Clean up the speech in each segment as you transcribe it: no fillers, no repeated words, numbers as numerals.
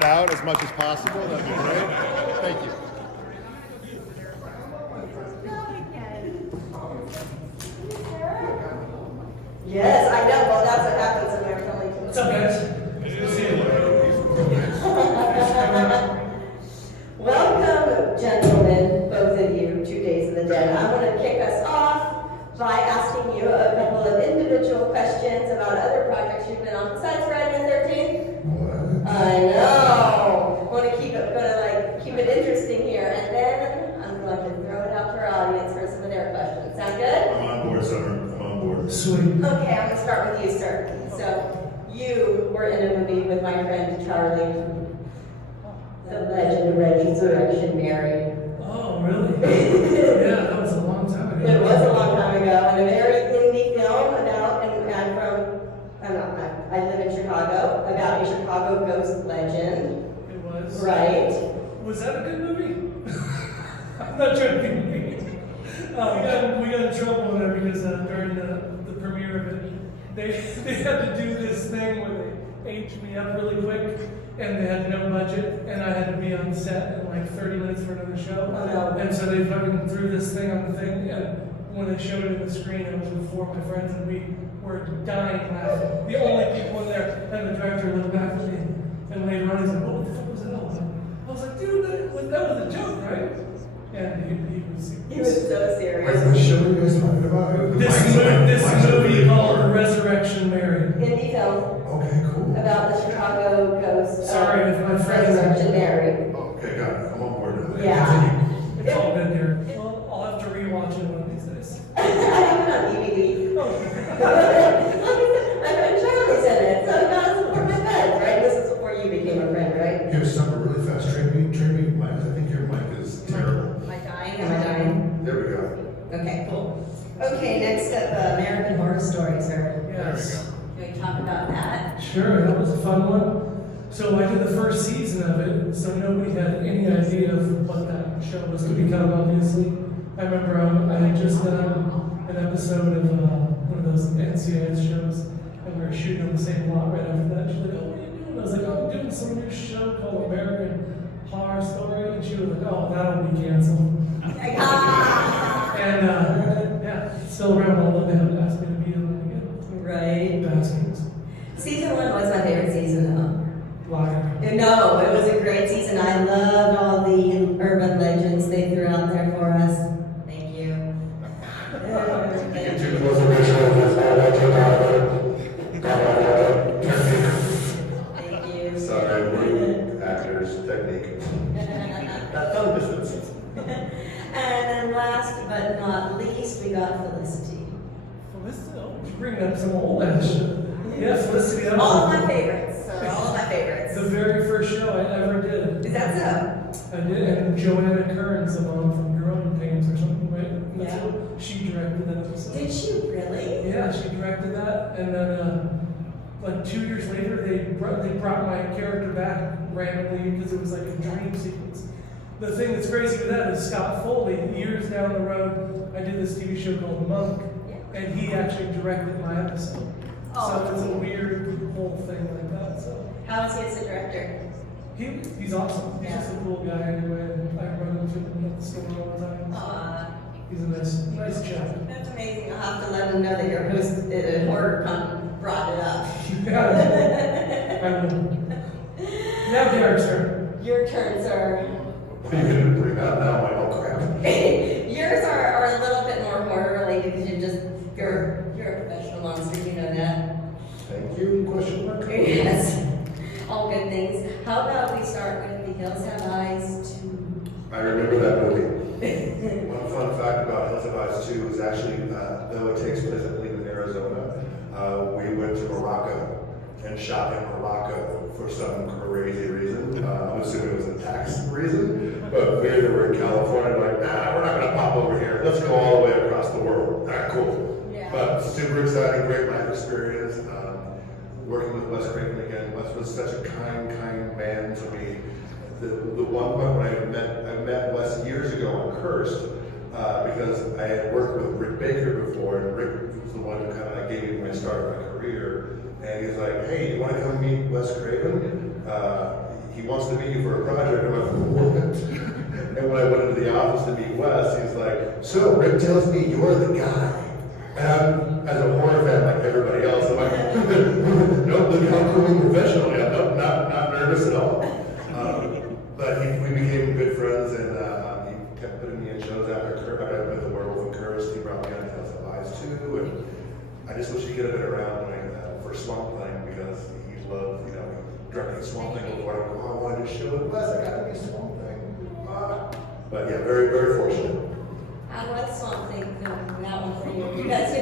spread out as much as possible, that'd be great. Thank you. Yes, I know. Well, that's what happens when they're coming to What's up, guys? Good to see you. Welcome, gentlemen, both of you, 2 Days of the Dead. I'm going to kick us off by asking you a couple of individual questions about other projects you've been on besides Friday the 13th. What? I know. I want to keep it interesting here, and then I'm going to throw it out to our audience for some of their questions. Sound good? I'm on board, Summer. I'm on board. Sweet. Okay, I'm going to start with you, sir. So, you were in a movie with my friend Charlie, The Legend of Resurrection Mary. Oh, really? Yeah, that was a long time ago. It was a long time ago, and a very indie film about, I live in Chicago, about a Chicago ghost legend. It was. Right. Was that a good movie? I'm not trying to be mean. We got in trouble with it because during the premiere of it, they had to do this thing where they aged me up really quick, and they had no budget, and I had to be on set in like 30 minutes for another show. Oh, no. And so they fucking threw this thing on the thing, and when they showed it on the screen, it was with 4 of my friends, and we were dying laughing. The only people in there, and the director looked back at me, and later on he's like, "What the fuck was that all about?" I was like, "Dude, that was a joke, right?" And he was serious. He was so Wait, serious. what show are you guys talking about? This movie called Resurrection Mary. Indie film Okay, cool. about the Chicago ghost. Sorry if my friends- Resurrection Mary. Okay, got it. I'm on board now. Yeah. It's all good here. Well, I'll have to rewatch it one of these days. I have it on DVD. My friend Charlie's in it, so you gotta support my friends, right? This is before you became a friend, right? Here's something really fast. Train me, Mike. I think your mic is terrible. Am I dying? Am I dying? There we go. Okay, cool. Okay, next up, American Horror Story, sir. Yes. Can we talk about that? Sure, that was a fun one. So I did the first season of it, so nobody had any idea of what that show was to become, obviously. I remember I had just done an episode of one of those NCIS shows, and we were shooting on the same lot right after that. She's like, "Oh, what are you doing?" I was like, "Oh, I'm doing some new show called American Horror Story," and she was like, "Oh, that'll be canceled." And yeah, still around, although they haven't asked me to be on it again. Right. Baskets. Season 1 was my favorite season, though. Liar. No, it was a great season. I loved all the urban legends they threw out there for us. Thank you. Too close to Thank you. Sorry, we're actors, technique. Thumb distance. And then last but not least, we got Felicity. Felicity, oh, you bring up some old ass shit. Yeah, Felicity. that was All of my favorites, sir. All of my favorites. the very first show I ever did. Is that so? I did, and Joanna Kern's the mom from Growing Pains or something, right? That's Yeah. what she directed that episode. Did she really? Yeah, she directed that, and then like 2 years later, they brought my character back randomly because it was like a dream sequence. The thing that's crazy with that is Scott Foley, years down the road, I did this TV show called Monk, and he actually directed my episode. Oh. So it's a weird whole thing like that. So How is he as a director? he's awesome. He's just a cool guy anyway. I run into him at the store all the time. Aw, He's a nice chap. that's amazing. I'll have to let him know that your host at Horror Con brought it up. Yeah, I will. Now, Derek's turn. Your turn, sir. What are you going to bring that now? I'm like, oh crap. Yours are a little bit more horror related because you're a professional monster, you know that. Thank you. Question mark. Yes. All good things. How about we start with The Hills Have Eyes 2? I remember that movie. One fun fact about Hills Have Eyes 2 is actually, though it takes place, I believe, in Arizona, we went to Morocco and shot in Morocco for some crazy reason. I'm assuming it was a tax reason, but we were in California, like, nah, we're not going to pop over here. Let's go all the way across the world. Cool. Yeah. But super exciting, great life experience. Working with Wes Craven again. Wes was such a kind man to me. The one point when I met Wes years ago on Cursed, because I had worked with Rick Baker before, and Rick was the one who kind of gave me my start in my career. And he's like, "Hey, you want to come meet Wes Craven?" He he wants to meet you for a project. I'm like, what? And when I went into the office to meet Wes, he's like, so Rick tells me you're the guy. And I'm, as a horror fan like everybody else, I'm like, nope, look how cool and professional I am. Nope, not nervous at all. But we became good friends, and he kept putting me in shows after the Werewolf and Cursed. He brought me on Tales of Lies too, and I just wish he could have been around for Swamp Thing, because he loved, directing Swamp Thing before. I wanted to show it. Wes, I got to be Swamp Thing. But yeah, very, very fortunate. How was Swamp Thing filming that one for you? Because,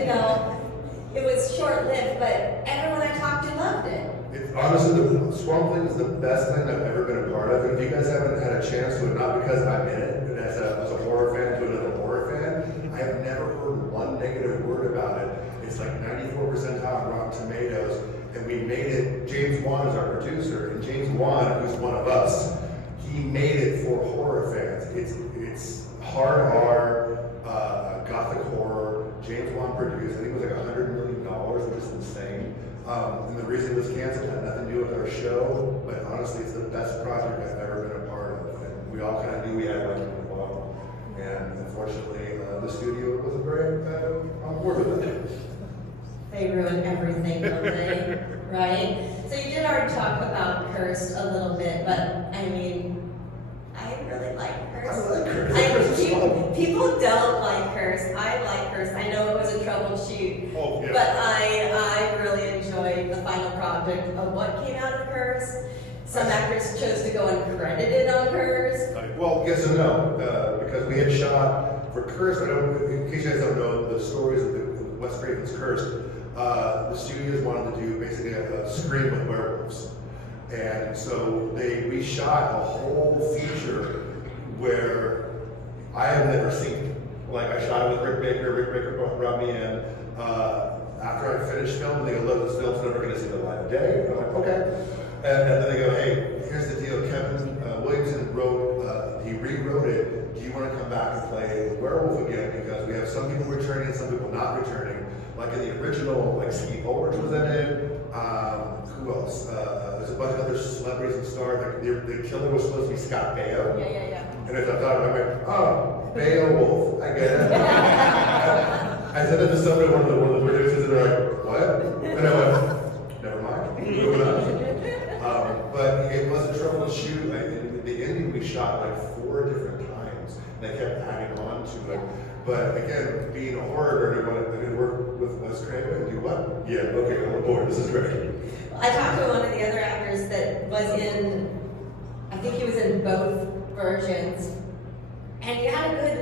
it was short-lived, but everyone I talked to loved it. Honestly, the Swamp Thing is the best thing I've ever been a part of. And if you guys haven't had a chance to, not because I'm in it, but as a horror fan to another horror fan, I have never heard one negative word about it. It's like 94% hot on Rotten Tomatoes, and we made it. James Wan is our producer, and James Wan, who's one of us, he made it for horror fans. It's hard R, gothic horror. James Wan produced. I think it was like $100 million, which is insane. And the reason it was canceled had nothing to do with our show, but honestly, it's the best project I've ever been a part of. And we all kind of knew we had like it well. And unfortunately, the studio wasn't very on board with it. They ruin everything, don't they? Right? So you did already talk about Cursed a little bit, but I mean, I really like Cursed. I like Cursed. People don't like Cursed. I like Cursed. I know it was a troubleshoot, Oh, yeah. but I really enjoyed the final project of what came out of Cursed. Some actors chose to go uncredited on Cursed. Well, yes and no, because we had shot for Cursed. In case you guys don't know the stories of Wes Craven's Cursed, the studios wanted to do basically a Scream with werewolves. And so we shot a whole feature where I have never seen. Like, I shot it with Rick Baker. Rick Baker brought me in. After I finished filming, they go, look, this film's never going to see the light of day. And I'm like, okay. And then they go, hey, here's the deal. Kevin Williamson he rewrote it. Do you want to come back and play werewolf again? Because we have some people returning and some people not returning. Like in the original, like Steve Ulrich was in it. Who else? There's a bunch of other celebrities and stars. Like the killer was supposed to be Scott Baio. Yeah. And as I thought, I went, oh, Beowulf. I get it. I said that to somebody, one of the producers, and they're like, what? And I went, never mind. Moving on. But it was a trouble to shoot. Like, in the ending, we shot like 4 different times. And they kept adding on to it. But again, being a horror nerd, I did work with Wes Craven and do what? Yeah, okay, I'm aboard. This is great. I talked to one of the other actors that was in, I think he was in both versions, and he had a good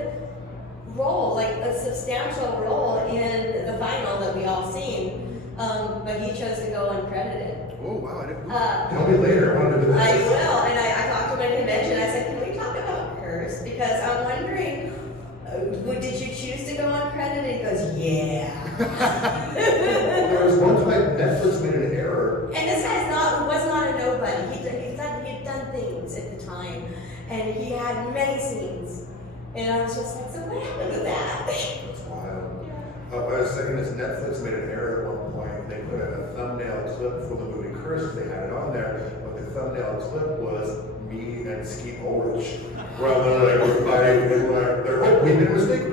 role, like a substantial role in the final that we all seen, but he chose to go uncredited. Oh, wow, I didn't. Tell me later. I wanted to do this. I will, and I talked to him at a convention. I said, can we talk about Cursed? Because I'm wondering, did you choose to go uncredited? He goes, yeah. Well, there was one time Netflix made an error. And this guy's was not a nobody. He'd done things at the time, and he had many scenes. And I was just like, so what happened to that? That's wild. I was thinking this Netflix made an error at one point. They put a thumbnail clip for the movie Cursed. They had it on there, but the thumbnail clip was me and Skeet Ulrich. Where I'm like, we're fighting, and they're, oh, we made a mistake.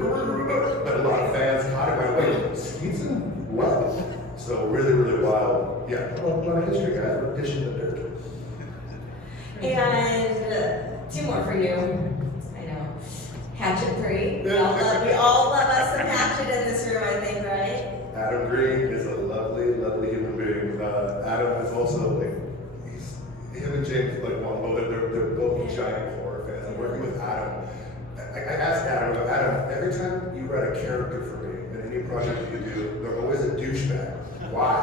But a lot of fans caught it. Wait, Skeet's in what? So really, really wild. Yeah, a lot of history, guys. We're dishing the dirt. And 2 more for you. I know. Hatchet 3. We all love us some Hatchet in this room, I think, right? Adam Green is a lovely, lovely human being. Adam is also like, him and James like they're both giant horror fans. I'm working with Adam. I asked Adam, every time you write a character for me in any project that you do, they're always a douchebag. Why?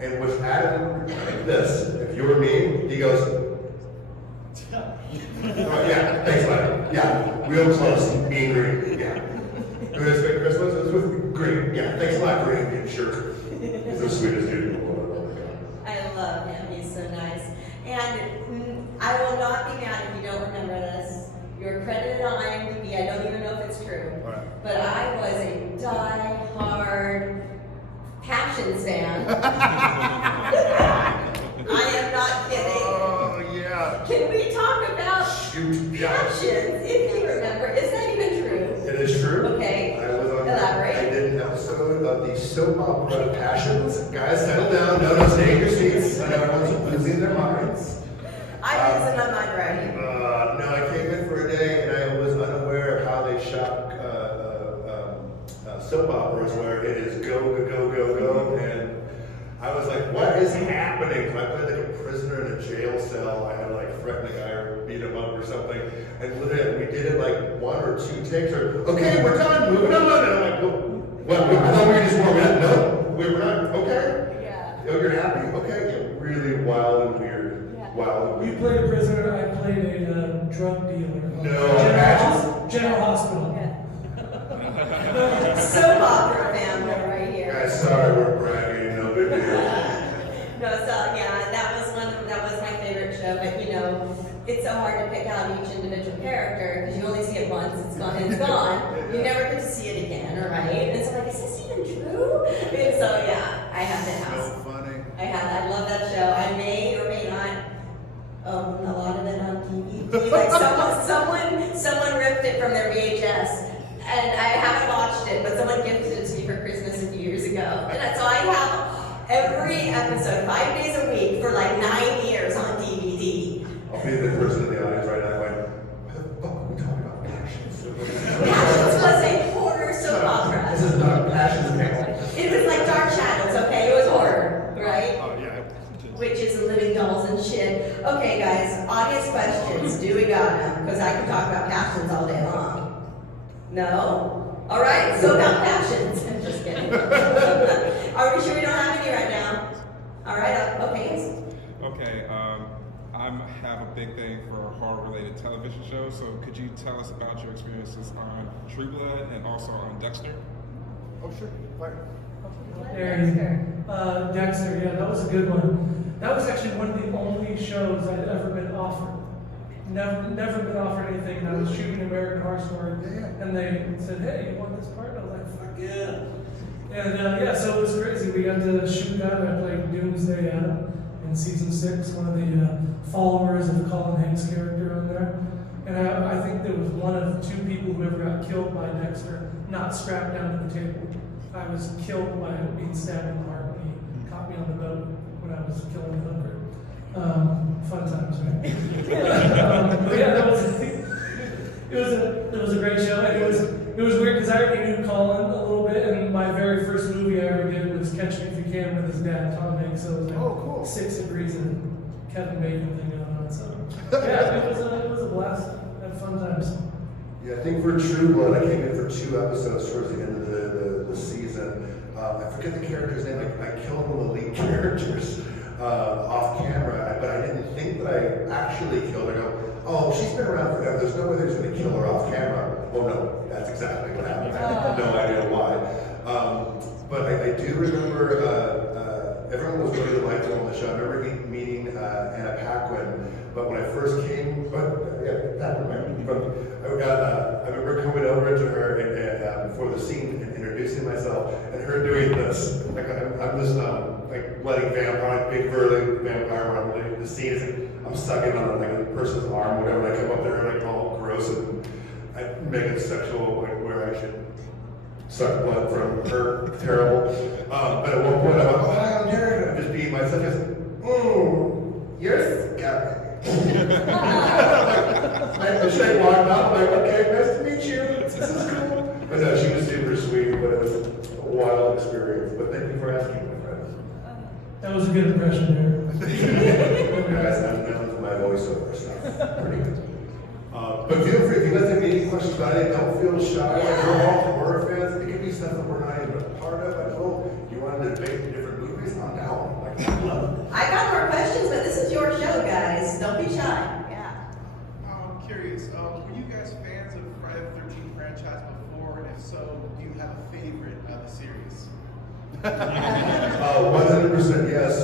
And with Adam, this, if you were me, he goes, oh, yeah, thanks, buddy. Yeah, real close, me and Green. Yeah. You want to spend Christmas? It's with Green. Yeah, thanks a lot, Green. Yeah, sure. He's the sweetest dude in the world. I love him. He's so nice. And I will not be mad if you don't remember this. You're credited on IMDb. I don't even know if it's true. Right. But I was a die-hard Passions fan. I am not kidding. Oh, yeah. Can we of the soap opera Passions. Guys, settle down. No, stay in your seats. I know everyone's losing their minds. I'm losing my mind right here. No, I came in for a day and I was unaware of how they shot soap operas where it is go, go, go, go, go. And I was like, what is happening? So I played like a prisoner in a jail cell. I had to like threaten a guy or beat him up or something. And literally, we did it like 1 or 2 takes. Or, okay, we're done, moving on. And I'm like, well, I thought we were just warming up. No, we were not. Okay. Yeah. Oh, you're happy? Okay. Yeah, really wild and weird. Yeah. Wild and You weird. played a prisoner, I played a drug dealer. No. General hospital. Soap opera family right here. Guys, sorry, we're bragging. No big deal. No, so yeah, that was my favorite show. But you know, it's so hard to pick out each individual character because you only see it once. It's gone. It's gone. You never get to see it again, right? And so like, is this even true? And so yeah, I have that house. So funny. I love that show. I may or may not own a lot of it on DVD. Like someone ripped it from their VHS. And I haven't watched it, but someone gifted it to me for Christmas a few years ago. And so I have every episode, 5 days a week, for like 9 years on DVD. I'll be the person in the audience right now going, why the fuck are we talking about Passions? Passions was a horror soap opera. This is not a Passions panel. It was like Dark Shadows, okay? It was horror, right? Oh, yeah. Witches and living dolls and shit. Okay, guys, audience questions. Do we got them? Because I could talk about Passions all day long. No? All right, so about Passions. I'm just kidding. Are we sure we don't have any right now? All right, okay. Okay, I have a big thing for horror-related television shows, so could you tell us about your experiences on True Blood and also on Dexter? Oh, sure. Fire. Dexter, yeah, that was a good one. That was actually one of the only shows I'd ever been offered. Never been offered anything, and I was shooting American Horror Story, and they said, hey, you want this part? And I was like, fuck yeah. And yeah, so it was crazy. We got to shoot that. I played Doomsday Adam in season 6, one of the followers of Colin Hanks' character on there. And I think there was one of 2 people who ever got killed by Dexter, not strapped down to the table. I was killed by being stabbed in the heart when he caught me on the boat when I was killing the hooker. Fun times, right? But yeah, it was a great show, and it was weird because I already knew Colin a little bit, and my very first movie I ever did was Catch Me If You Can with his dad, Tom Hanks. So it was like Oh, cool. 6 Degrees of Kevin Bacon thing going on. So yeah, it was a blast. Had fun times. Yeah, I think for True Blood, I came in for 2 episodes towards the end of the season. I forget the character's name. I killed one of the lead characters off camera, but I didn't think that I actually killed her. I go, oh, she's been around forever. There's no way they're just going to kill her off camera. Oh no, that's exactly what happened. I had no idea why. But I do remember everyone was really delightful on the show. I remember meeting Anna Paquin, but when I first came, I remember coming over to her and before the scene and introducing myself, and her doing this. Like I'm this like bloody vampire, big burly vampire around the scene. Is like I'm sucking on like a person's arm, whatever. And I come up there like all gross and I make it sexual, like where I should suck blood from her. Terrible. But at one point I'm like, oh hi, I'm Derek. I'm just being myself. Just, you're scary. I shake walked out, I'm like, okay, nice to meet you. This is cool. But no, she was super sweet, but it was a wild experience. But thank you for asking, my friends. That was a good impression there. Guys, I'm known for my voiceover stuff. Pretty good. But feel free, if you guys have any questions about it, don't feel shy. Like, we're all horror fans. It could be stuff that we're not even a part of. I know you want to debate different movies. I'm down. Like, I love it. I got more questions, but this is your show, guys. Don't be shy. Yeah. I'm curious, were you guys fans of Friday the 13th franchise before? And if so, do you have a favorite of the series? 100% yes.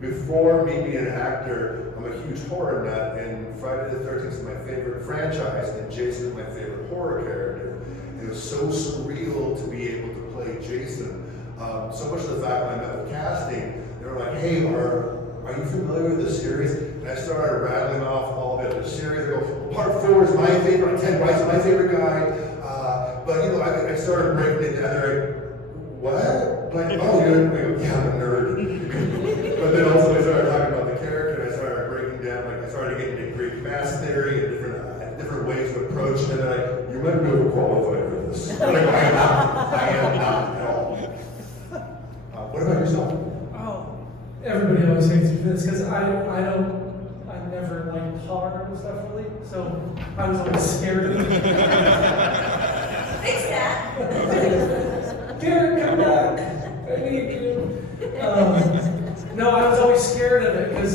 Before me being an actor, I'm a huge horror nut, and Friday the 13th is my favorite franchise, and Jason is my favorite horror character. It was so surreal to be able to play Jason. So much of the fact when I met with casting, they were like, hey, are you familiar with this series? And I started rattling off all of it. The series, I go, well, part 4 is my favorite, Ted White's my favorite guy. But you know, I started breaking it down there. what? Like, oh, you're, yeah, I'm a nerd. But then also I started talking about the character, and I started breaking down, like, I started getting into Greek mass theory and different ways to approach it, and then you might be overqualified for this. Like, I am not at all. What about yourself? Oh, everybody always hates me for this because I never liked horror and stuff really, so I was always scared of it. Fix that. Derek, come back. I need you. No, I was always scared of it because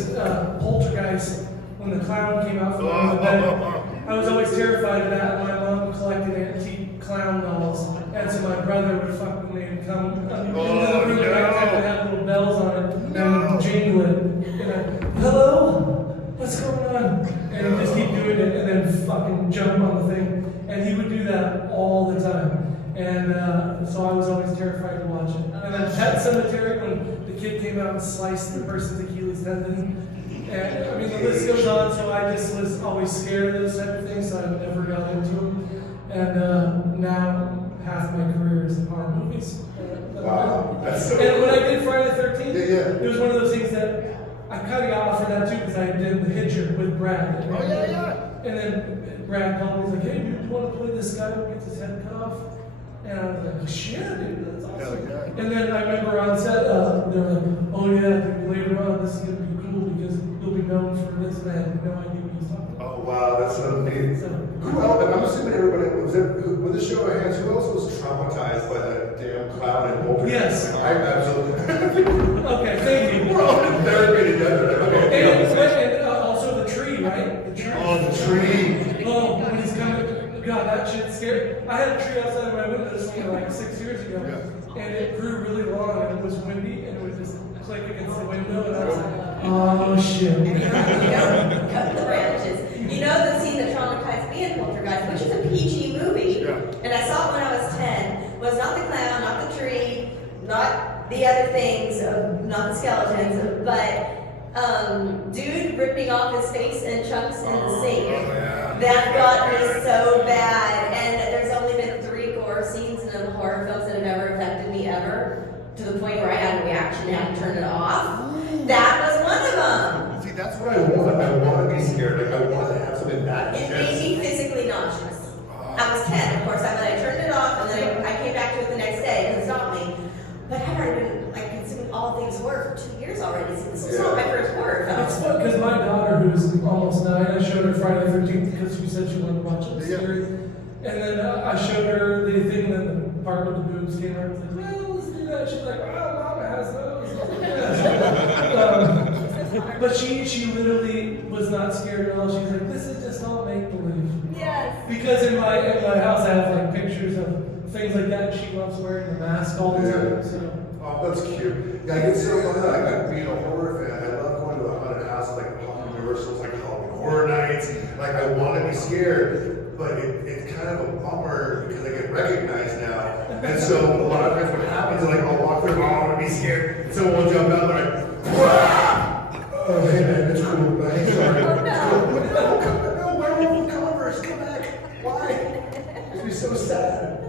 Poltergeist, when the clown came out from under the bed, I was always terrified of that. My mom collected antique clown dolls, and so my brother would fucking they'd come into the room and I'd have little bells on it and jingle it. And I, hello? What's going on? And he'd just keep doing it and then fucking jump on the thing. And he would do that all the time. And so I was always terrified to watch it. And then Pet Cemetery, when the kid came out and sliced the person's Achilles tendon. And I mean, the list goes on, so I just was always scared of those type of things, so I never got into them. And now half my career is in horror movies. Wow, that's so And when I did Friday the 13th, Yeah. it was one of those things that I kind of got offered that too because I did The Hitcher with Brad. Oh, yeah. And then Brad called me, he's like, hey, dude, do you want to play this guy who gets his head cut off? And I was like, shit, dude, that's awesome. Hell yeah. And then I remember on set, they were like, oh yeah, dude, later on, this is going to be cool because you'll be known for this, and I had no idea what he was talking about. Oh wow, that's so neat. So, Who else? I'm assuming everybody with the show of hands. Who else was traumatized by that damn clown and Poltergeist? Yes. I absolutely. okay, thank you. We're all in therapy together. Okay. And also the tree, right? The tree. Oh, the tree. Oh, when he's coming, God, that shit's scary. I had a tree outside of my window this thing like 6 years ago, and it grew really long, and it was windy, and it would just click against the window, and I was like, oh shit. Cut the branches. You know the scene that traumatized me in Poltergeist, which is a PG movie, and I saw it when I was 10, was not the clown, not the tree, not the other things, not the skeletons, but dude ripping off his face in chunks in the sink. That got me so bad, and there's only been 3 gore scenes in horror films that have ever affected me ever, to the point where I had a reaction and had to turn it off. That was one of them. See, that's what I want. I want to be scared. Like I want to have something that It intense. made me physically nauseous. I was 10, of course. I turned it off, and then I came back to it the next day, and it stopped me. But I've already been like consuming all things horror for 2 years already. So this is not my first horror It's film. fun because my daughter, who's almost 9, I showed her Friday the 13th because she said she wanted to watch it series. And then I showed her the thing, and then the part where the boobs came out. I was like, well, let's do that. She's like, wow, Mama has those. But she literally was not scared at all. She's like, this is just all make believe. Yes. Because in my house I have like pictures of things like that. She loves wearing the mask all the time. So. Oh, that's cute. Yeah, I get so being a horror fan. I love going to a haunted house, like Universal's, like Halloween Horror Nights. Like I want to be scared, but it's kind of a bummer because I get recognized now. And so a lot of times what happens is like I'll walk through, I want to be scared, and someone will jump out and they're like, "Wah!" Oh, hey man, it's cool. Hey, sorry. No, werewolf Converse, come back. Why? It'd be so sad.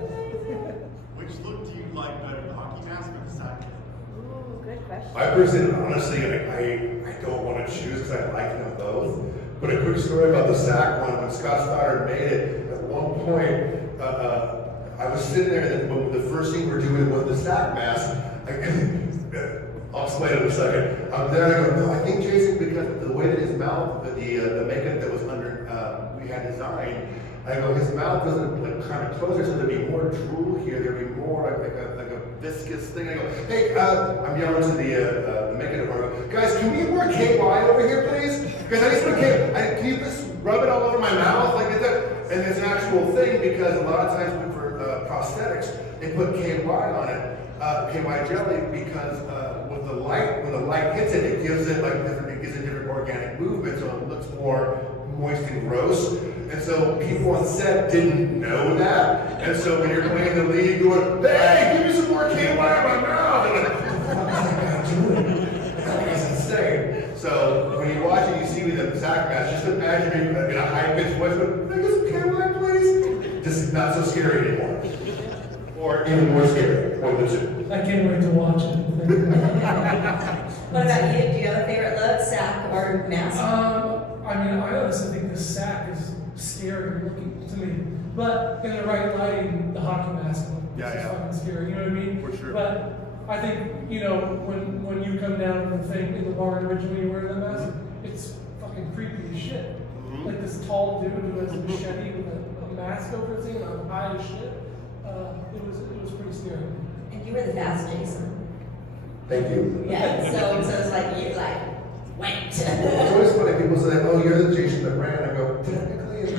Which look do you like better, the hockey mask or the sidekick? Ooh, good question. I personally, honestly, I don't want to choose because I like them both. But a quick story about the sack one. When Scott Stoddard made it, at one point, I was sitting there, and then the first thing we're doing was the sack mask. I'll explain it in a second. I'm there, and I go, no, I think Jason, because the way that his mouth, the makeup that was under, we had designed, I go, his mouth doesn't like kind of closer, so there'd be more drool here. There'd be more like a viscous thing. I go, hey, I'm yelling to the makeup department, guys, can we get more KY over here, please? Because I just want can you just rub it all over my mouth like that? And it's an actual thing because a lot of times for prosthetics, they put KY on it, KY jelly, because when the light hits it, it gives it different organic movement, so it looks more moist and gross. And so people on set didn't know that. And so when you're playing the lead, going, hey, give me some more KY in my mouth. And like, what am I doing? That's insane. So when you watch it, you see me the Zach match. Just imagine me in a high pitched voice, but can I get some KY, please? Just not so scary anymore. Or even more scary, one of the two. I can't wait to watch it. What about you? Do you have a favorite look, sack or mask? I mean, I honestly think this sack is scary looking to me. But in the right lighting, the hockey mask one Yeah, is yeah. fucking scary. You know what I mean? For sure. But I think, you know, when you come down to the thing in the bar and originally you're wearing that mask, it's fucking creepy as shit. Mhm. Like this tall dude who has a machete with a mask over his thing and I'm high as shit. It was pretty scary. And you were the fast Jason. Thank you. Yeah, so it's like you went. It's always funny, people say, oh, you're the Jason that ran. I go, technically in 2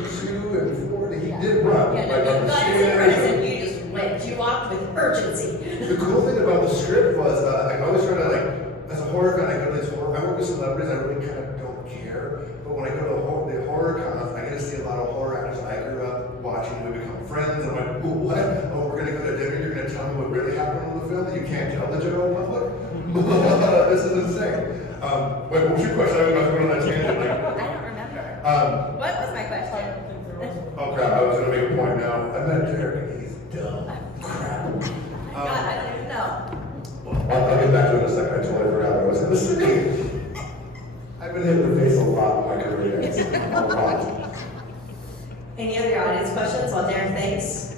and 4, he did run. Yeah, Like, no, on the God stairs. isn't you just went. You walked with urgency. The cool thing about the script was, I always try to as a horror fan, I go to these horror, I work with celebrities, I really kind of don't care. But when I go to the horror cons, I get to see a lot of horror actors I grew up watching who become friends. And I'm like, ooh, what? Oh, we're gonna go to dinner, you're gonna tell me what really happened in the film? You can't tell the general public? This is insane. Wait, what was your question? I was going on that tangent. I don't remember. What was my question? Oh crap, I was gonna make a point now. I met Derek and he's dumb. Crap. God, I don't even know. I'll get back to it in a second. I totally forgot what I was gonna say. I've been hit in the face a lot in my career. A lot. Any other audience questions while Darren thinks?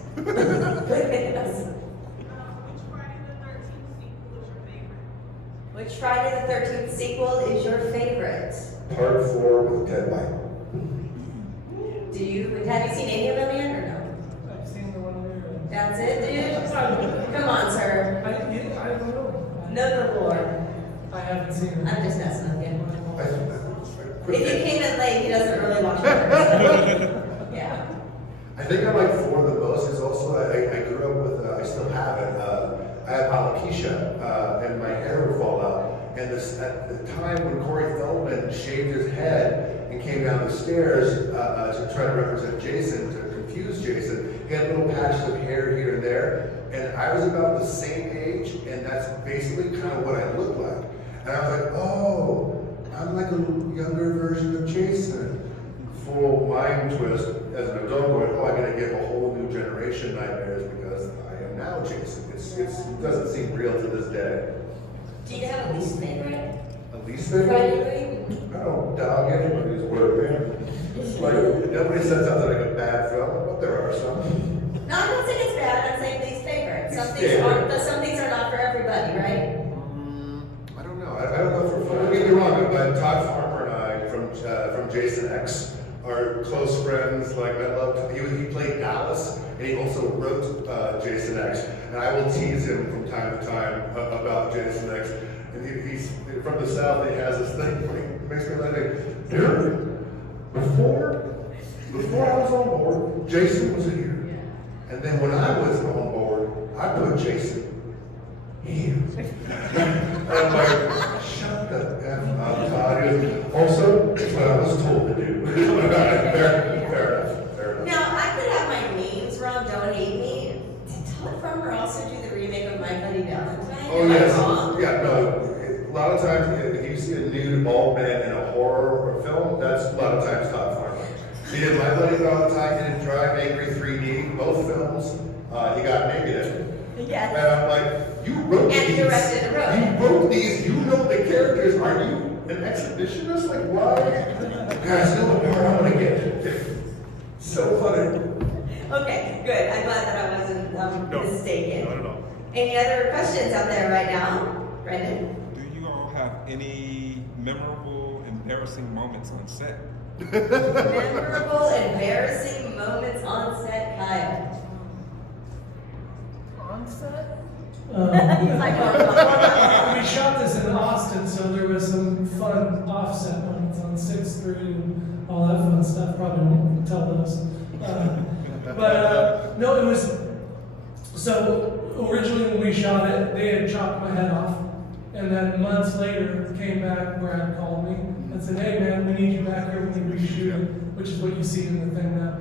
Which Friday the 13th sequel is your favorite? Part 4 with Ted Bite. Have you seen any of them yet or no? I've seen the one there. That's it, dude? Come on, sir. I don't know. Know the Lord. I haven't seen it. I'm just messing with you. I If you came in late, he doesn't really watch it. Yeah. I think I like 4 the most because also I grew up with, I still have it, I had alopecia and my hair would fall out. And at the time when Corey Feldman shaved his head and came down the stairs to try to represent Jason, to confuse Jason, he had little patches of hair here and there. And I was about the same age, and that's basically kind of what I looked like. And I was like, oh, I'm like a younger version of Jason. Full mind twist as an adult going, oh, I'm gonna give a whole new generation nightmares because I am now Jason. It doesn't seem real to this day. Do you have a least favorite? At least they Friday movie? I don't dog anybody's word, man. It's like, nobody sets out like a bad film, but there are some. No, I'm not saying it's bad. I'm saying least favorite. Some things are not for everybody, right? I don't know. I don't know for don't get me wrong, but Todd Farmer and I from Jason X are close friends. Like I loved he played Dallas and he also wrote Jason X. And I will tease him from time to time about Jason X. And he's from the South. He has this thing where he makes me laugh. Derek, before I was on board, Jason was here. And then when I was on board, I put Jason here. And I'm like, shut the F up, Todd. Also, it's what I was told to do. Fair enough. Now, I could have my names wrong. Don't hate me. Did Todd Farmer also do the remake of My Bloody Valentine? Oh, Am I yes. wrong? Yeah, no. A lot of times, if you see a nude bald man in a horror film, that's a lot of times Todd Farmer. He did My Bloody Valentine, he did Drive Angry 3D, both films. He got negative. Yes. And I'm like, you wrote And these. directed and wrote. You wrote these. You know the characters. Are you an exhibitionist? Like, why? Guys, know what part I'm gonna get. So funny. Okay, good. I'm glad that I wasn't mistaken. Not at all. Any other questions out there right now? Brendan? Do you all have any memorable, embarrassing moments on set? Memorable, embarrassing moments on set, Kyle. On set? He's like, oh, We shot this in Austin, so there was some fun offset moments on 6th Street and all that fun stuff. Probably won't tell those. No, it was. So originally when we shot it, they had chopped my head off, and then months later came back. Brad called me and said, "Hey man, we need you back here. We need to reshoot it," which is what you see in the thing now.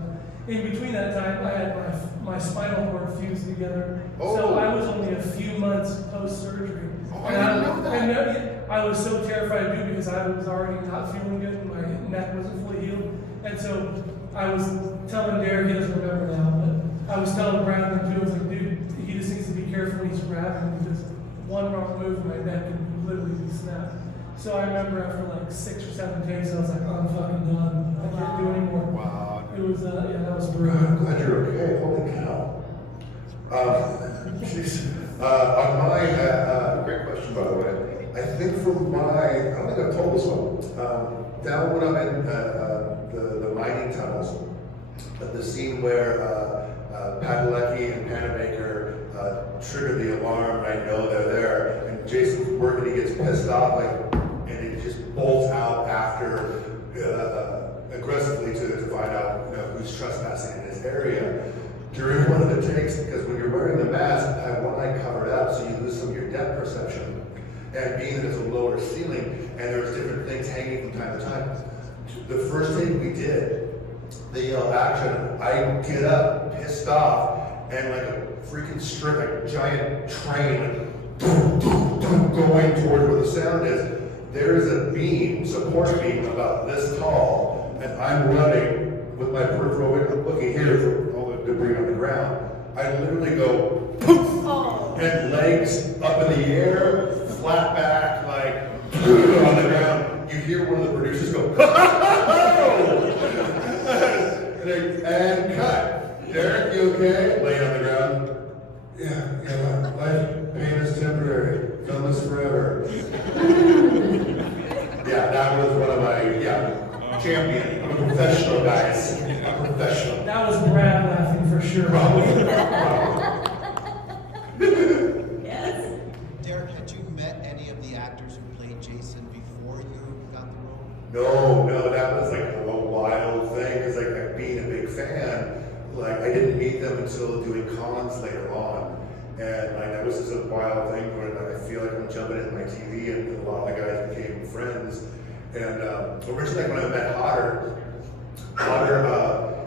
In between that time, I had my spinal cord fused together, so I was only a few months post-surgery. Oh, I didn't know that. And I was so terrified to do because I was already not feeling good and my neck wasn't fully healed. And so I was telling Derek, he doesn't remember now, but I was telling Brad too, I was like, dude, he one wrong move and my neck could literally be snapped. So I remember after like 6 or 7 days, I was like, oh, I'm fucking done. I can't do anymore. Wow. It was, yeah, that was I'm brutal. glad you're okay. Holy cow. Jeez. On mine, great question, by the way. I think for mine, I don't think I've told this one. Down when I'm in the mining tunnels, the scene where Padalecki and Panabaker trigger the alarm, and I know they're there, and Jason's working, he gets pissed off, and he just bolts out after aggressively to find out who's trespassing in his area. During one of the takes, because when you're wearing the mask, I have one eye covered up, so you lose some of your depth perception. And being that it's a lower ceiling, and there's different things hanging from time to time. The first take we did, they yell action, I get up, pissed off, and like a freaking string, like a giant train, boom, boom, boom, going towards where the sound is. There is a beam, support beam about this tall, and I'm running with my peripheral vision, looking here for all the debris on the ground. I literally go poof, and legs up in the air, flat back, like on the ground. You hear one of the producers go, and cut. Derek, you okay? Lay on the ground. Yeah, life, pain is temporary. Film is forever. Yeah, that was one of my, champion. I'm a professional, guys. I'm a professional. That was Brad laughing for sure. Probably. Yes. Derek, had you met any of the actors who played Jason before you got the role? No, that was like a wild thing, because like being a big fan, like I didn't meet them until doing cons later on. And like that was just a wild thing where like, I feel like I'm jumping into my TV, and a lot of the guys became friends. And originally when I met Hodder,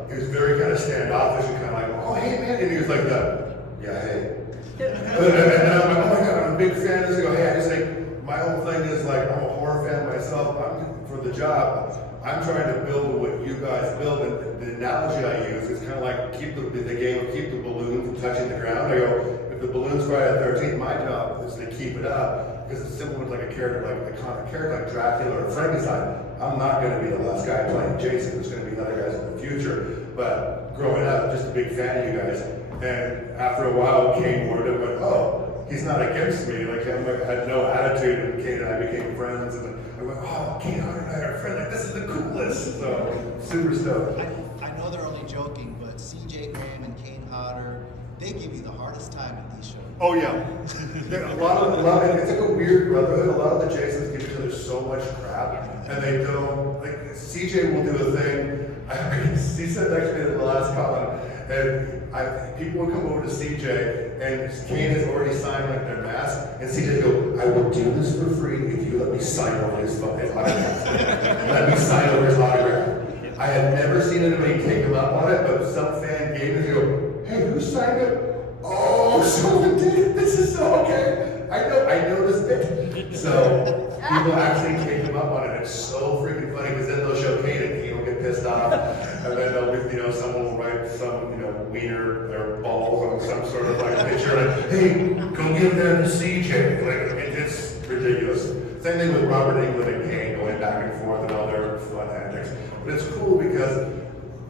he was very kind of standoffish and kind of like, oh hey man, and he was like, yeah, hey. And I'm like, oh my god, I'm a big fan of this. I go, hey, I just like, my whole thing is like, I'm a horror fan myself. For the job, I'm trying to build what you guys build, and the analogy I use is kind of like keep the game of keep the balloon from touching the ground. I go, if the balloon's right at 13, my job is to keep it up, because it's similar to like a character like Dracula or Frankenstein. I'm not going to be the last guy playing Jason. There's going to be other guys in the future. But growing up, just a big fan of you guys. And after a while, came word of it. Oh, he's not against me. Like I had no attitude, and Kate and I became friends. And I went, oh, Kate and I are friends. Like this is the coolest. So super stoked. I know they're only joking, but CJ Graham and Kane Hodder, they give you the hardest time in these shows. Oh yeah, a lot of it's like a weird brotherhood. A lot of the Jasons give each other so much crap, and they don't. Like CJ will do a thing. He said actually in the last comment, and people would come over to CJ, and Kane has already signed like their mask, and CJ go, I will do this for free if you let me sign over his autograph. Let me sign over his autograph. I had never seen anybody take him up on it, but some fan gave it. He go, hey, who signed it? Oh, someone did it. This is so okay. I know this bit. So people actually take him up on it. It's so freaking funny, because then they'll show Kane and Kane will get pissed off, and then they'll, someone will write some, wiener or balls on some sort of like picture, like, hey, go give that to CJ. Like, it's ridiculous. Same thing with Robert Englund and Kane going back and forth and all their fun antics. But it's cool because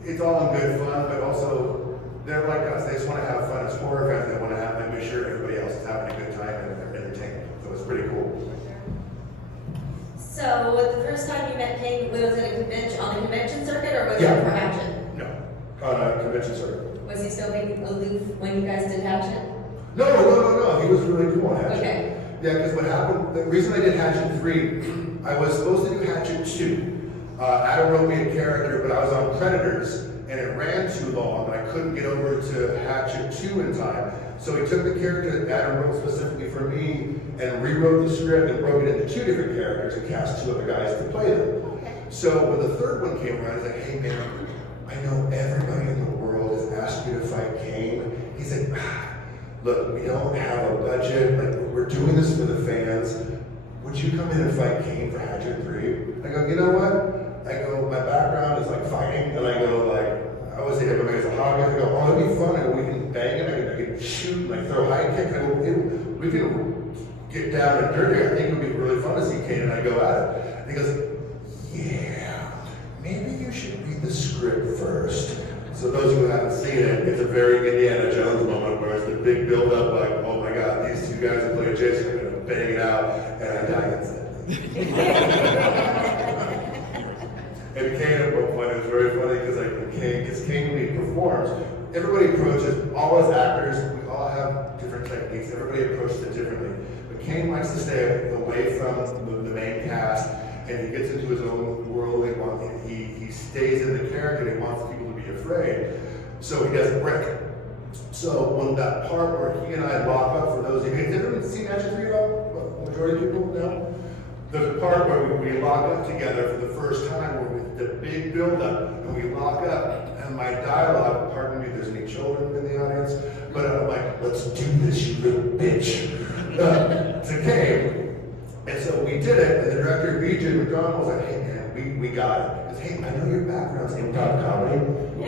it's all in good fun, but also they're like us. They just want to have fun. As horror fans, they want to make sure everybody else is having a good time and they're entertained. So it's pretty cool. So, the first time you met King, was it on the convention circuit, or was Yeah. it for Hatchet? No, on a convention circuit. Was he still being aloof when you guys did Hatchet? No. He was really cool on Hatchet. Okay. Yeah, because what happened, the reason I did Hatchet 3, I was supposed to do Hatchet 2. Adam wrote me a character, but I was on Predators, and it ran too long, and I couldn't get over to Hatchet 2 in time. So he took the character that Adam wrote specifically for me, and rewrote the script and broke it into 2 different characters and cast 2 other guys to play them. So when the third one came around, he's like, hey man, I know everybody in the world has asked you to fight Kane. He's like, look, we don't have a budget, like we're doing this for the fans. Would you come in and fight Kane for Hatchet 3? I go, you know what? I go, my background is like fighting, and I go like, I always say MMA is a hobby. I go, oh, it'd be fun. I go, we can bang it, I can shoot, like throw high kicks. I go, we can get down and dirty. I think it would be really fun to see Kane and I go at it. And he goes, yeah, maybe you should read the script first. So those who haven't seen it, it's a very Indiana Jones moment where it's the big build up like, oh my God, these two guys who play Jason are gonna bang it out, and I die instantly. And Kane at one point, it was very funny because like Kane when he performs, everybody approaches, all us actors, we all have different techniques, everybody approaches it differently. But Kane likes to stay away from the main cast, and he gets into his own world, he stays in the character, and he wants people to be afraid. So he does Brick. So when that part where he and I lock up, for those of you, has everyone seen Action 3 at all? Majority of people? No? There's a part where we lock up together for the first time, where we the big build-up, and we lock up, and my dialogue, pardon me if there's any children in the audience, but I'm like, let's do this, you little bitch, to Kane. And so we did it, and the director, BJ McDonald, was like, hey man, we got it. He goes, hey, I know your background's improv comedy.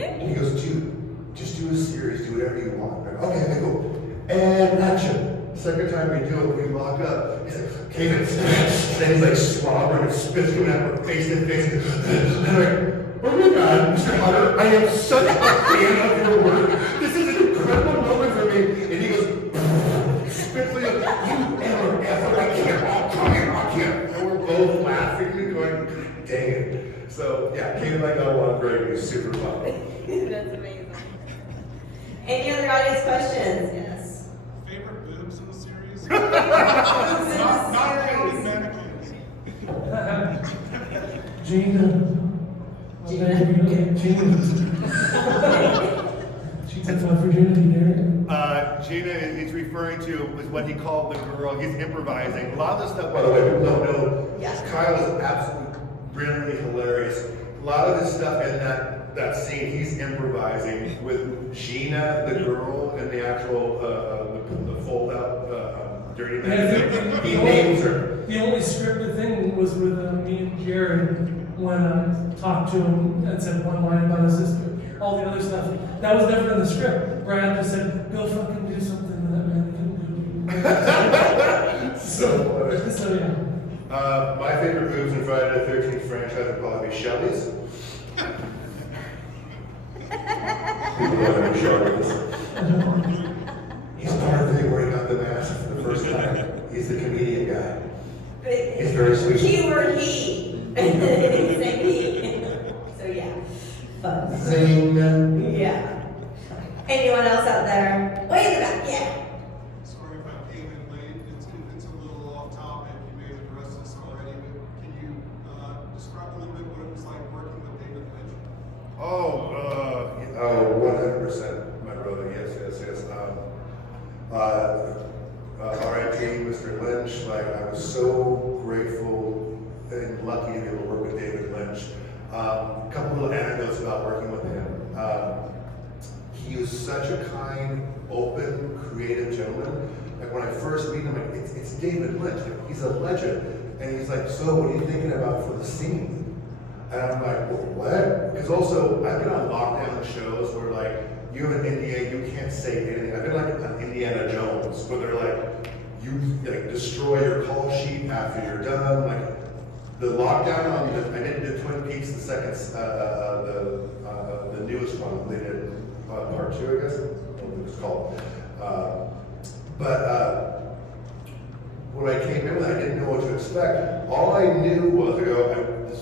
And he goes, dude, just do a series, do whatever you want. I'm like, okay, cool. And action. Second time we do it, we lock up. He's like, Kane, and he's like slobbering and spits coming out of face to face. And I'm like, oh my God, Mr. Hunter, I am such a fan of your work. This is an incredible moment for me. And he goes, spits like, you ever, I can't, I can't. And we're both laughing and going, dang it. So yeah, Kane and I got along great. It was super fun. That's amazing. Any other audience questions? Yes. Favorite boobs in the series? Not Not counting mannequins. Gina. Gina. She takes my virginity, Derek. Gina is referring to was what he called the girl. He's improvising. A lot of this stuff, By the way, people don't know, Yeah. Kyle is absolutely brilliantly hilarious. A lot of his stuff in that scene, he's improvising with Gina, the girl, and the actual the fold out dirty man. He names her. The only scripted thing was with me and Jared when I talked to him and said one line about his sister. All the other stuff, that was never in the script. Brad just said, go fucking do something with that man. So yeah. My favorite moves in Friday the 13th franchise would probably be Shelly's. People know who Shelly is. He's part of the thing where he got the mask for the first time. He's the comedian guy. He's very sweet. He or he. Say he. So yeah. Fun. Zing. Yeah. Anyone else out there? Way in the back, yeah. Sorry if I came in late. It's a little off topic. You may have addressed this already, but can you describe a little bit what it was like working with David Lynch? 100%, my brother. Yes. R.I.P. Mr. Lynch. Like, I was so grateful and lucky to be able to work with David Lynch. A couple little anecdotes about working with him. He was such a kind, open, creative gentleman. Like when I first meet him, like, it's David Lynch. Like, he's a legend. And he's like, so what are you thinking about for the scene? And I'm like, well, what? Because also, I've been on lockdown shows where like, you have an NDA, you can't say anything. I've been like on Indiana Jones, where they're like, you like destroy your call sheet after you're done. Like the lockdown on, I didn't do Twin Peaks, the second, the newest one. They did part 2, I guess. I don't know what it's called. When I came in, I didn't know what to expect. All I knew was,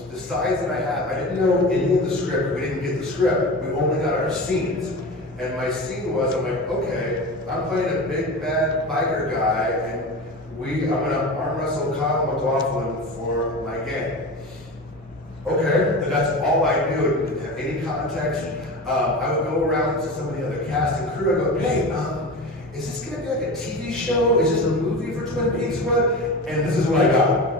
the size that I have, I didn't know any of the script. We didn't get the script. We only got our scenes. And my scene was, I'm like, okay, I'm playing a big bad biker guy, and I'm gonna arm wrestle Kyle McLaughlin for my gang. Okay, and that's all I knew. I didn't have any context. I would go around to some of the other cast and crew. I go, hey, is this gonna be like a TV show? Is this a movie for Twin Peaks? What? And this is what I got.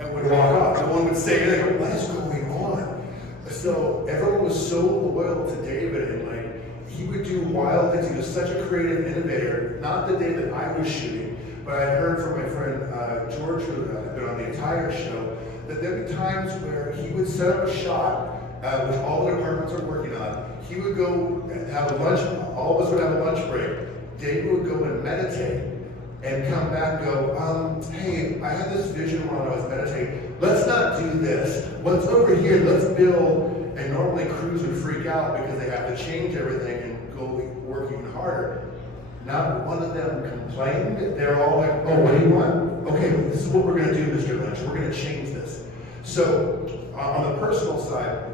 And would walk off. No one would say anything. What is going on? So everyone was so loyal to David, and like he would do wild things. He was such a creative innovator. Not the day that I was shooting, but I heard from my friend George, who had been on the entire show, that there would be times where he would set up a shot, which all the departments are working on. He would go and have a lunch. All of us would have a lunch break. David would go and meditate and come back and go, hey, I had this vision while I was meditating. Let's not do this. What's over here, let's build. And normally crews would freak out because they have to change everything and go work even harder. Not one of them complained. They're all like, oh, what do you want? Okay, this is what we're gonna do, Mr. Lynch. We're gonna change this. So on the personal side,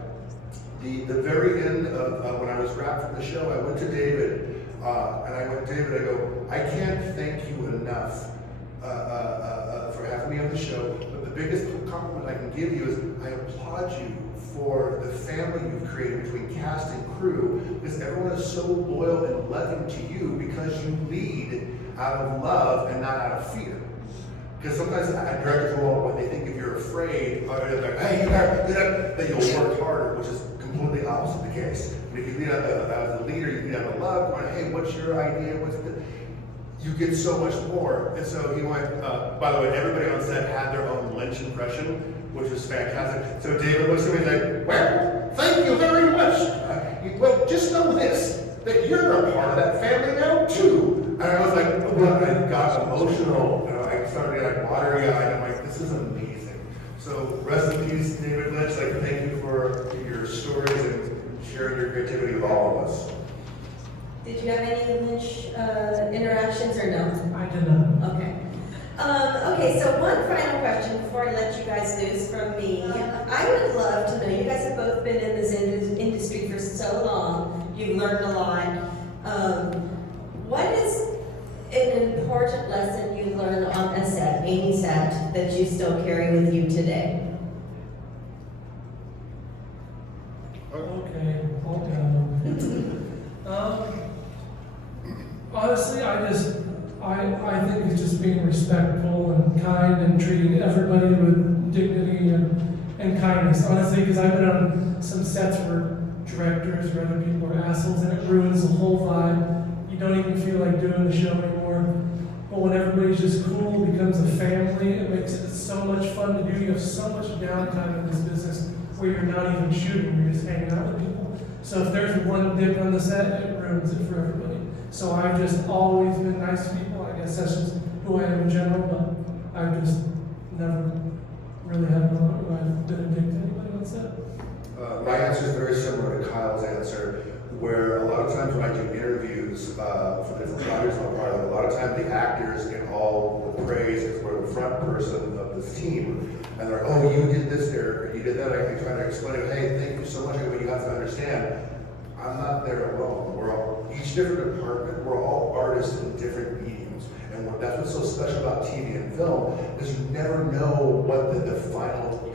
the very end of when I was wrapped from the show, I went to David, and I went, David, I go, I can't thank you enough for having me on the show, but the biggest compliment I can give you is I applaud you for the family you've created between cast and crew, because everyone is so loyal and loving to you because you lead out of love and not out of fear. Because sometimes directors will, when they think if you're afraid, or they're like, hey, you got that you'll work harder, which is completely opposite the case. But if you lead out as a leader, you lead out of love, going, hey, what's your idea? You get so much more. And so he went, by the way, everybody on set had their own Lynch impression, which was fantastic. So David looks at me and he's like, well, thank you very much. Well, just know this, that you're a part of that family now too. And I was like, oh, I got emotional. I started getting like watery eyed. I'm like, this is amazing. So rest in peace, David Lynch. Like, thank you for your stories and sharing your creativity with all of us. Did you have any Lynch interactions or no? I did not. Okay. Okay, so one final question before I let you guys loose from me. I would love to know, you guys have both been in this industry for so long, you've learned a lot. What is an important lesson you learned on a set, any set, that you still carry with you today? Okay, hold on. Honestly, I think it's just being respectful and kind and treating everybody with dignity and kindness. Honestly, because I've been on some sets where directors or other people are assholes and it ruins the whole vibe. You don't even feel like doing the show anymore. But when everybody's just cool, becomes a family, it makes it so much fun to do. You have so much downtime in this business where you're not even shooting, you're just hanging out with people. So if there's one dick on the set, it ruins it for everybody. So I've just always been nice to people. I guess that's just who I am in general, but I've just never really had a moment where I've been a dick to anybody on set. My answer is very similar to Kyle's answer, where a lot of times when I do interviews for different projects I'm a part of, a lot of times the actors get all the praise because we're the front person of this team. And they're like, oh, you did this, Derek, or you did that. I try to explain it, hey, thank you so much, but you have to understand, I'm not there alone. We're all, each different department, we're all artists in different mediums. And that's what's so special about TV and film, is you never know what the final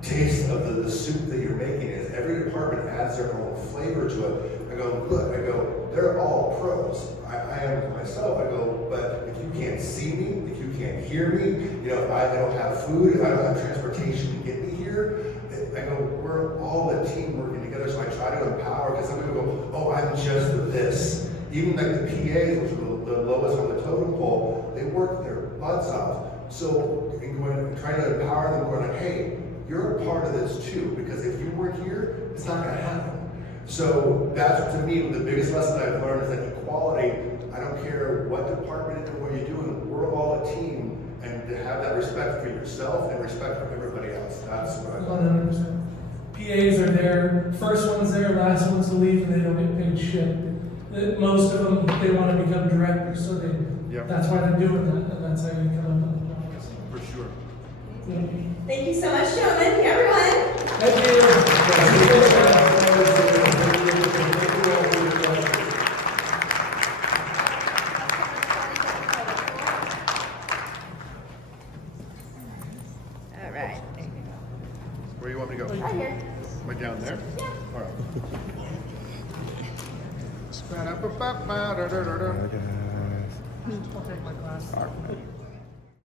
taste of the soup that you're making is. Every department adds their own flavor to it. I go, look, they're all pros. I am myself. I go, but if you can't see me, if you can't hear me, if I don't have food, if I don't have transportation to get me here, I go, we're all a team working together. So I try to empower, because some people go, oh, I'm just this. Even like the PAs, which are the lowest on the totem pole, they work their butts off. So trying to empower them, going like, hey, you're a part of this too, because if you weren't here, it's not going to happen. So that's, to me, the biggest lesson I've learned is that equality. I don't care what department and what you're doing, we're all a team, and to have that respect for yourself and respect for everybody else. That's what I learned. 100%. PAs are there, first one's there, last one's to leave, and they don't get paid shit. Most of them, they want to become directors, so that's why they're doing that, and that's how you come up with the jobs. For sure. Thank you so much, gentlemen, everyone. Thank you. All right. Where do you want me to go? Right here. Right down there? Yeah. All right. Ba-da-ba-ba-ba-da-da-da-da. I'll take my glasses. All right.